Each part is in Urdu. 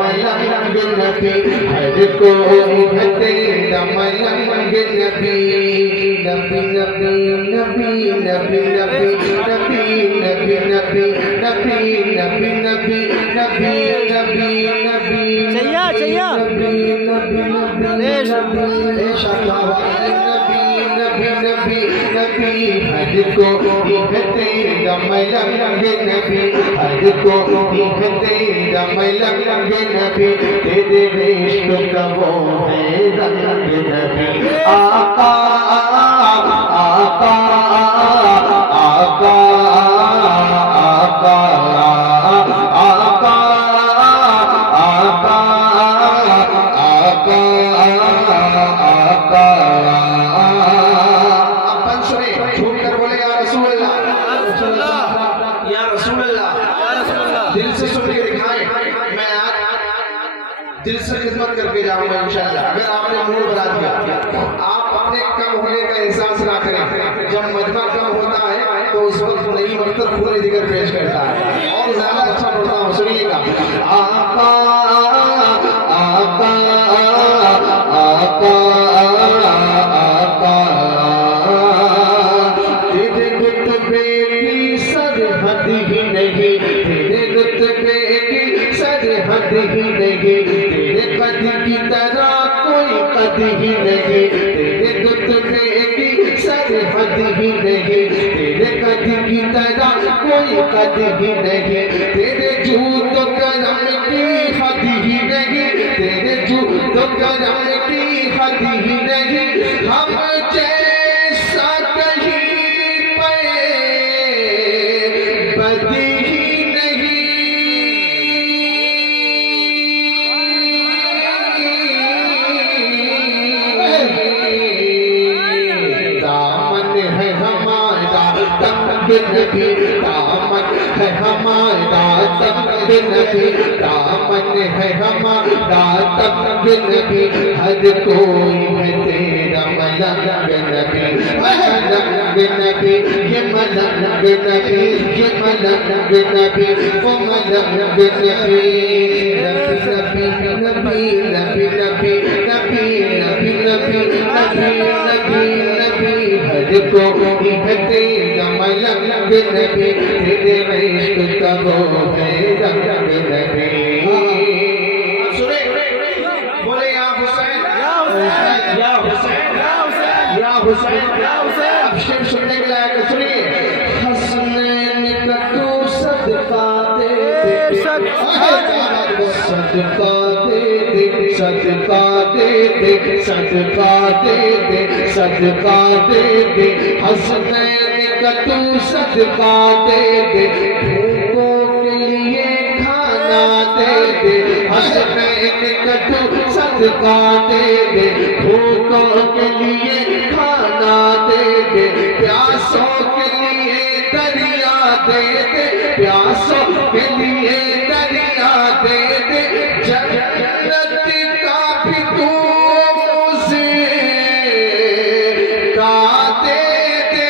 ملنگ نبی ہر کوئی ہے تیرا ملنگ نبی نبی نبی نبی نبی نبی نبی نبی نبی نبی نبی نبی نبی نبی نبی چیا نبی نبی نبی نبی ہر کوئی ہے تیرا ملنگ نبی ہر کوئی ہے تیرا ملنگ نبی تیرے عشق کا وہ ہے رنگ نبی آقا آقا آقا آقا دل سے سن کے دکھائیں میں آج دل سے خدمت کر کے جاؤں گا انشاءاللہ اگر آپ نے منہ بنا دیا آپ اپنے کم ہونے کا احساس نہ کریں جب مجمع کم ہوتا ہے تو اس وقت نئی مکتب پورے ذکر پیش کرتا ہے اور زیادہ اچھا پڑھتا ہوں سنیے گا آقا آقا آقا تیرے رتبے کی سرحد ہی نہیں تیرے رتبے کی سرحد ہی نہیں تیرے قد کی طرح کوئی قد ہی نہیں تیرے رتبے کی سرحد ہی نہیں تیرے قد کی طرح کوئی قد ہی نہیں تیرے جود و کرم کی حد ہی نہیں تیرے جود و کرم کی حد ہی نہیں ہم جیسا کہیں پہ بدی ہی نہیں دامن ہے ہمارا تنگ نبی دامن ہے ہمارا تنگ نبی دامن ہے ہمارا تنگ نبی ہر کوئی ہے تیرا ملنگ نبی ملنگ نبی یہ ملنگ نبی یہ ملنگ نبی وہ ملنگ نبی نبی نبی نبی نبی نبی نبی نبی نبی نبی نبی ہر کوئی ہے تیرا ملنگ نبی تیرے عشق کا وہ ہے رنگ نبی بولے یا حسین یا حسین یا حسین اب شعر سننے کے لائق سنیے حسنین کا تو صدقہ دے دے صدقہ دے دے صدقہ دے دے صدقہ دے دے صدقہ دے دے حسنین کا تو صدقہ دے دے بھوکوں کے لیے کھانا دے دے حسنین کا تو صدقہ دے دے بھوکوں کے لیے کھانا دے دے پیاسوں کے لیے دریا دے دے پیاسوں کے لیے دریا دے دے جنت کا بھی تو مجھے کا دے دے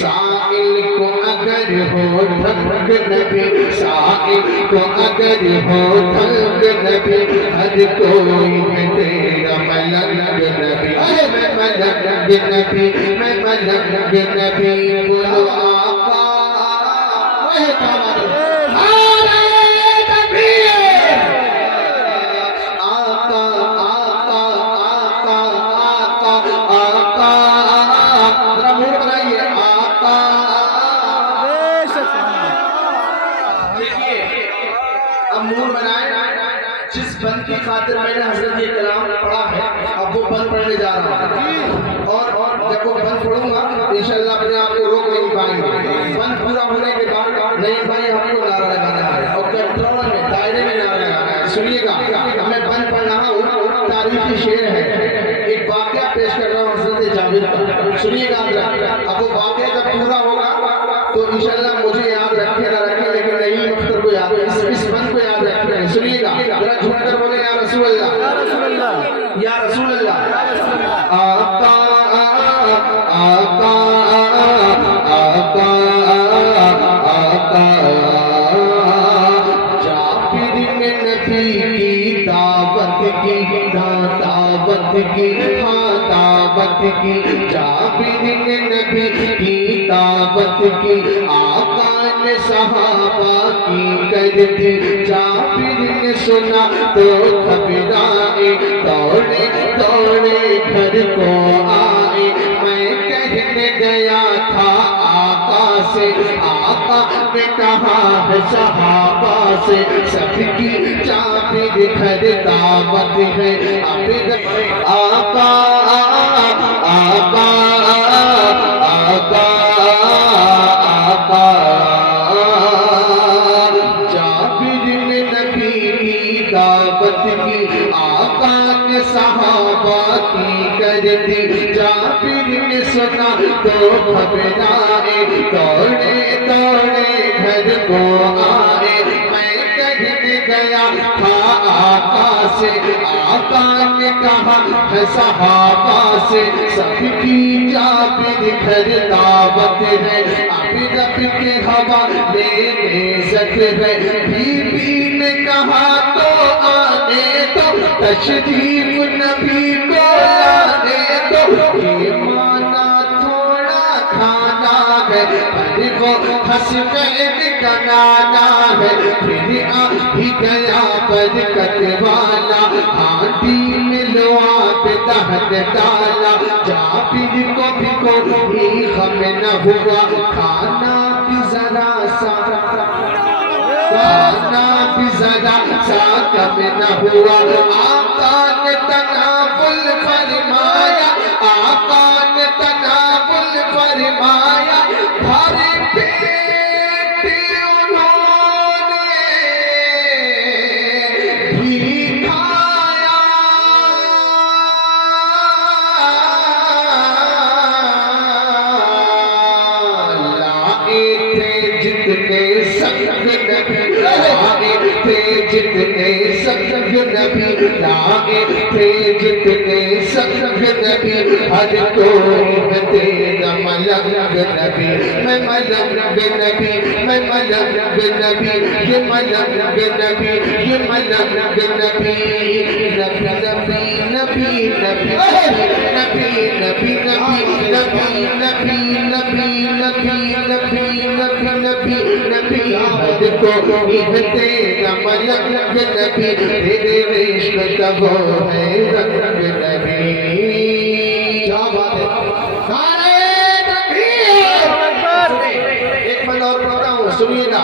سائل کو اگر ہو تھنگ نبی سائل کو اگر ہو تھنگ نبی ہر کوئی ہے تیرا ملنگ نبی میں ملنگ نبی میں ملنگ نبی بولو آقا جس بند کی خاطر میں نے حضرت کلام پڑھا ہے اب وہ بند پڑھنے جا رہا ہوں اور جب وہ بند پڑھوں گا انشاءاللہ اپنے آپ کو روک نہیں پائیں گے بند پورا ہونے کے بعد نہیں بھائی ہم کو نعرہ لگانا ہے اور کنٹرول میں دائرے میں نعرہ لگانا ہے سنیے گا میں بند پڑھ رہا ہوں تاریخی شعر ہے ایک واقعہ پیش کر رہا ہوں حضرت جابر کا سنیے گا اب وہ واقعہ جب پورا ہوگا تو انشاءاللہ مجھے یاد رکھے نہ رکھے لیکن نہیں مختر کو یاد اس بند کو یاد رکھنا ہے سنیے گا ذرا جھوٹ کر بولے یا رسول اللہ یا رسول اللہ آقا آقا آقا دعوت کی ہاں دعوت کی جابر نے نبی کی دعوت کی آقا نے صحابہ کی کر دی جابر نے سنا تو گھبرائے دوڑے دوڑے گھر کو آئے میں کہنے گیا تھا آقا سے آقا نے کہا ہے صحابہ سے سب کی جابر گھر دعوت ہے اب آقا آقا آقا آقا جابر نے نبی کی دعوت کی آقا نے صحابہ کی کر دی جابر نے سنا تو گھبرائے دوڑے دوڑے گھر کو آئے میں کہنے گیا تھا آقا سے آقا نے کہا ہے صحابہ سے سب کی جابر گھر دعوت ہے اب رب کے حوالے عزت ہے بی بی نے کہا تو آنے تو تشریف نبی کو لانے تو یہ مانا تھوڑا کھانا ہے پر وہ حسنین کا نانا ہے پھر آ ہی گیا برکت والا ہاتھی میں لعاب دہن ڈالا جابر کو بھی کوئی غم نہ ہوا کھانا بھی ذرا سا کھانا بھی ذرا سا کم نہ ہوا آقا نے تناول فرمایا آقا نے تناول فرمایا بھر پیٹ انہوں نے بھی کھایا لائے تھے جتنے سنگ نبی لائے تھے جتنے سنگ نبی لائے تھے جتنے سنگ نبی ہر کوئی ہے تیرا ملنگ نبی میں ملنگ نبی میں ملنگ نبی یہ ملنگ نبی یہ ملنگ نبی نبی نبی نبی نبی نبی نبی نبی نبی نبی نبی نبی نبی نبی ہر کوئی ہے تیرا ملنگ نبی تیرے عشق کا وہ ہے رنگ نبی کیا بات ہے ایک بند اور پڑھتا ہوں سنیے گا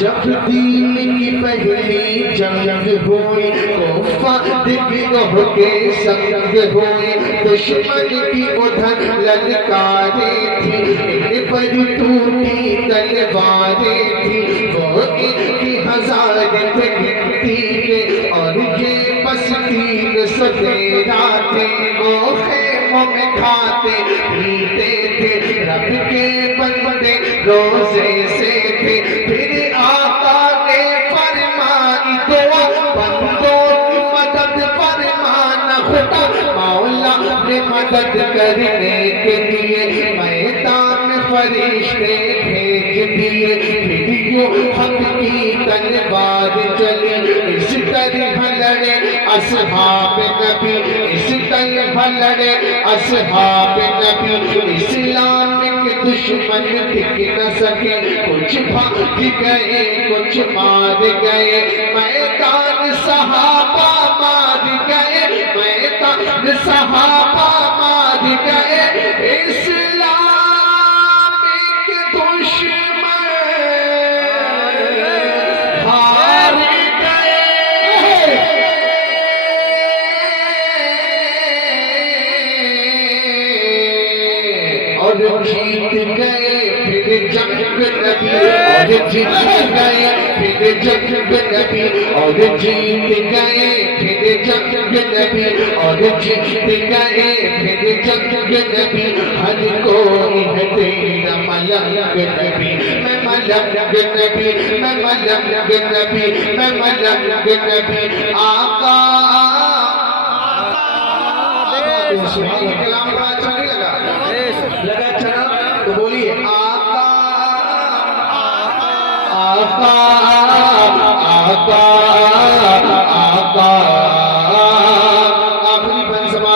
جب دین کی پہلی جنگ ہوئی کفار کی گروہ کے سنگ ہوئے دشمن کی ادھر للکاریں تھی ان پر ٹوٹی تلواریں تھی وہ ان کی ہزار تھے گنتی کے اور یہ بس 300 تھے وہ خیموں میں کھاتے پیتے تھے رب کے بندے روزے سے تھے پھر آقا نے فرمائی دعا بندوں کی مدد فرمانا خدا مولا نے مدد کرنے کے لیے میدان فرشتے بھیج دیے پھر یوں حق کی تلوار چلی اس طرح لڑے اصحاب نبی اس طرح لڑے اصحاب نبی اسلام کے دشمن ٹک نہ سکے کچھ بھاگ گئے کچھ مار گئے میدان صحابہ مار گئے میدان صحابہ مار گئے اسلام کے دشمن ہار گئے اور جیت گئے پھر جنگ نبی اور جیت گئے پھر جنگ نبی اور جیت گئے پھر جنگ نبی اور جیت گئے پھر جنگ نبی ہر کوئی ہے تیرا ملنگ نبی میں ملنگ نبی میں ملنگ نبی میں ملنگ نبی آقا سبحان اللہ کلام بڑا اچھا نہیں لگا لگا اچھا تو بولیے آقا آقا آقا آقا آخری بند سماعت